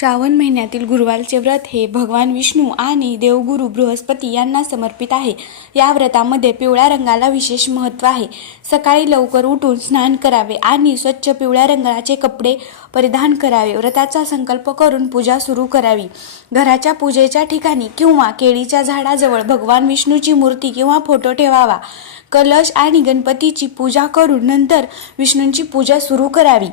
श्रावण महिन्यातील गुरुवारचे व्रत हे भगवान विष्णू आणि देवगुरु बृहस्पती यांना समर्पित आहे. या व्रतामध्ये पिवळ्या रंगाला विशेष महत्त्व आहे. सकाळी लवकर उठून स्नान करावे आणि स्वच्छ पिवळ्या रंगाचे कपडे परिधान करावे. व्रताचा संकल्प करून पूजा सुरू करावी. घराच्या पूजेच्या ठिकाणी किंवा केळीच्या झाडाजवळ भगवान विष्णूची मूर्ती किंवा फोटो ठेवावा. कलश आणि गणपतीची पूजा करून नंतर विष्णूंची पूजा सुरू करावी.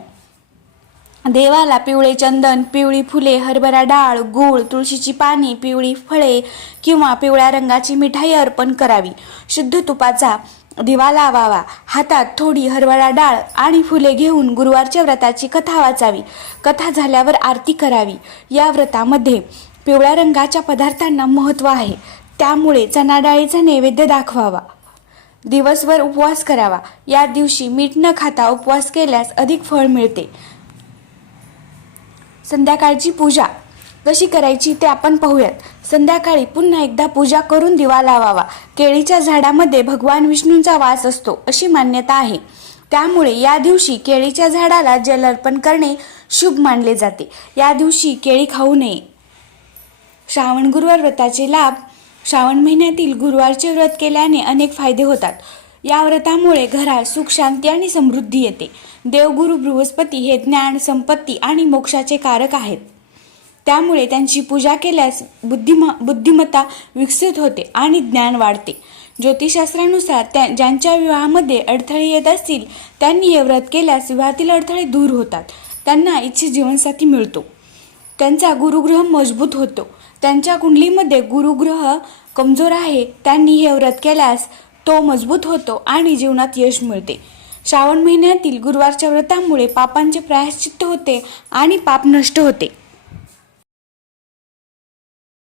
देवाला पिवळे चंदन पिवळी फुले हरभरा डाळ गूळ तुळशीची पाने पिवळी फळे किंवा पिवळ्या रंगाची मिठाई अर्पण करावी. शुद्ध तुपाचा दिवा लावावा. हातात थोडी हरभरा डाळ आणि फुले घेऊन गुरुवारच्या व्रताची कथा वाचावी. कथा झाल्यावर आरती करावी. या व्रतामध्ये पिवळ्या रंगाच्या पदार्थांना महत्त्व आहे. त्यामुळे चणा डाळीचा नैवेद्य दाखवावा. दिवसभर उपवास करावा. या दिवशी मीठ न खाता उपवास केल्यास अधिक फळ मिळते. संध्याकाळची पूजा. कशी करायची ते आपण पाहूयात. संध्याकाळी पुन्हा एकदा पूजा करून दिवा लावावा. केळीच्या झाडामध्ये भगवान विष्णूंचा वास असतो अशी मान्यता आहे. त्यामुळे या दिवशी केळीच्या झाडाला जल अर्पण करणे शुभ मानले जाते. या दिवशी केळी खाऊ नये. श्रावण गुरुवार व्रताचे लाभ. श्रावण महिन्यातील गुरुवारचे व्रत केल्याने अनेक फायदे होतात. या व्रतामुळे घरात सुख शांती आणि समृद्धी येते. देवगुरु बृहस्पती हे ज्ञान संपत्ती आणि मोक्षाचे कारक आहेत. त्यामुळे त्यांची पूजा केल्यास बुद्धिमा बुद्धिमत्ता विकसित होते आणि ज्ञान वाढते. ज्योतिषशास्त्रानुसार त्या ज्यांच्या विवाहामध्ये अडथळे येत असतील त्यांनी हे व्रत केल्यास विवाहातील अडथळे दूर होतात. त्यांना इच्छित जीवनसाथी मिळतो. त्यांचा गुरुग्रह मजबूत होतो. त्यांच्या कुंडलीमध्ये गुरुग्रह कमजोर आहे त्यांनी हे व्रत केल्यास तो मजबूत होतो आणि जीवनात यश मिळते. श्रावण महिन्यातील गुरुवारच्या व्रतामुळे पापांचे प्रायश्चित्त होते आणि पाप नष्ट होते.